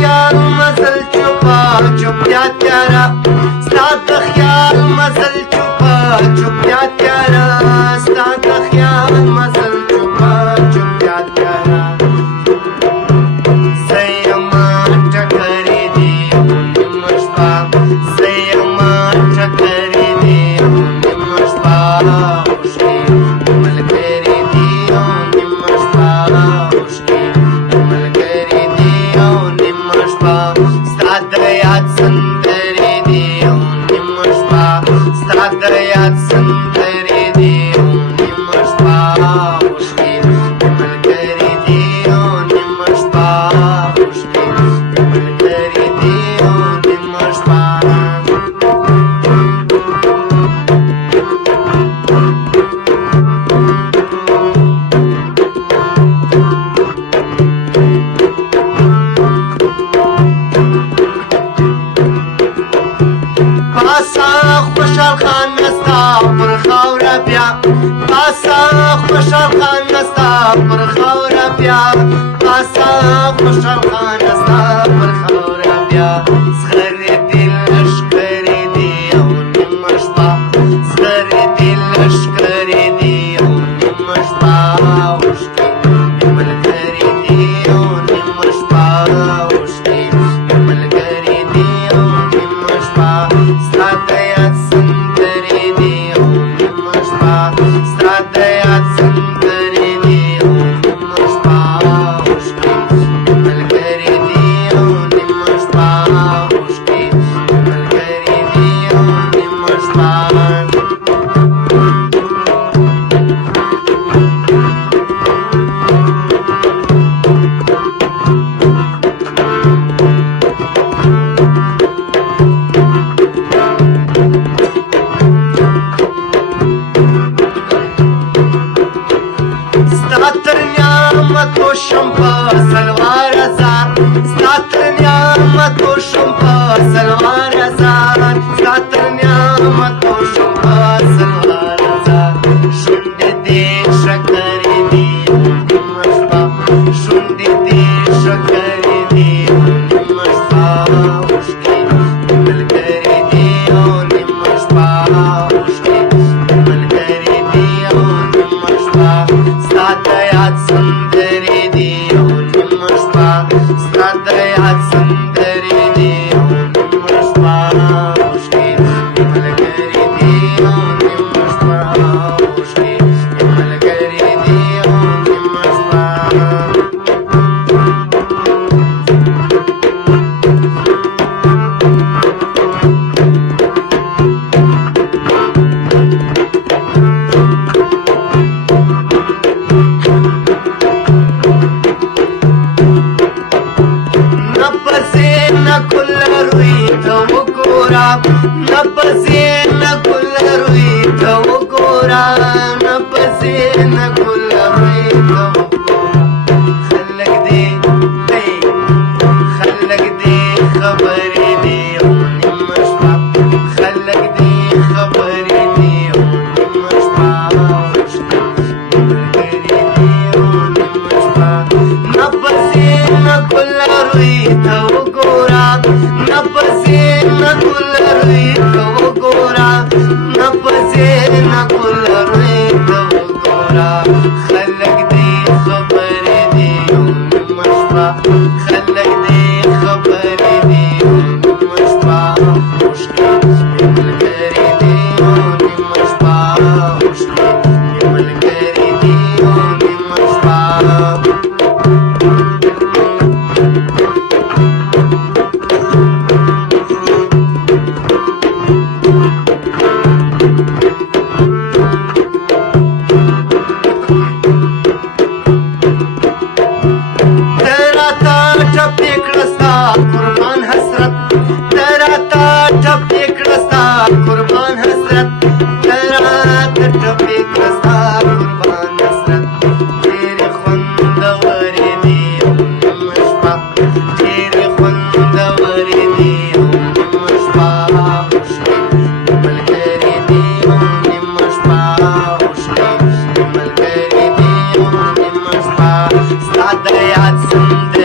خیال مزل چوپا چوپتیا تیارا ستا د خیال مزل چوپا چوپتیا تیارا ستا د خیال مزل چوپا چوپتیا تیارا زه یمه ټکرې دي نیمه شپه زه یمه ټکرې دي نیمه شپه اوښکې ملګرې دي نیمه شپه اوښکې ملګرې دي نیمه شپه ستا د یاد سندرې دي نیمه شپه ستا د یاد سندرې دي نیمه شپه اوښکې ملګرې دي نیمه شپه اوښکې ملګرې دي نیمه شپه پاسا خوشحال خان نستا پر خاوره بیا پاسا خوشحال خان نستا پر خاوره بیا پاسا خوشحال خان نستا پر خاوره بیا زغرې دې لښکرې دي او نیمه شپه زغرې دې لښکرې دي او نیمه شپه اوښکې ملګرې دي او نیمه شپه اوښکې ملګرې دي او نیمه شپه ستا د یاد سندرې دي او نیمه شپه ستا د یاد سندرې دي او نیمه شپه اوښکې ملګرې دي او نیمه شپه اوښکې ملګرې دي او نیمه شپه ستا تر نعمتو شم په سلوار ازار ستا تر نعمتو شم په سلوار ازار ستا تر نعمتو شم په سلوار ازار شونډې دې شکرې دي نیمه شپه شونډې دې شکرې دي نیمه شپه اوښکې ملګرې دي او نیمه شپه اوښکې ملګرې دي او نیمه شپه ستا د یاد سندرې دي او نیمه شپه ستا د یاد سندرې دي او نیمه شپه اوښکې ملګرې دي او نیمه شپه اوښکې ملګرې دي او نیمه شپه نپسې نه ګل روی ته وګوره نپسې نه ګل روی ته وګوره نپسې نه ګل روی ته وګوره خلک دې خلک دې خبرې دي او نیمه شپه خلک دې خبرې دي او نیمه شپه اوښکې ملګرې دي او نیمه شپه نپسې نه ګل روی ته وګوره نپسې نه ګل روی ته وګوره نپسې نه ګل روی ته وګوره خلک دې خبرې دي او نیمه شپه خلک دې خبرې دي او نیمه شپه اوښکې ملګرې دي او نیمه شپه اوښکې ملګرې دي او نیمه شپه قربان حسرت تراتا ټپې کړه ستا قربان حسرت تراتا ټپې کړه ستا قربان حسرت ډېرې خوندورې دي او نیمه شپه ډېرې خوندورې دي او نیمه شپه اوښکې ملګرې دي او نیمه شپه اوښکې ملګرې دي او نیمه شپه ستا د یاد سندرې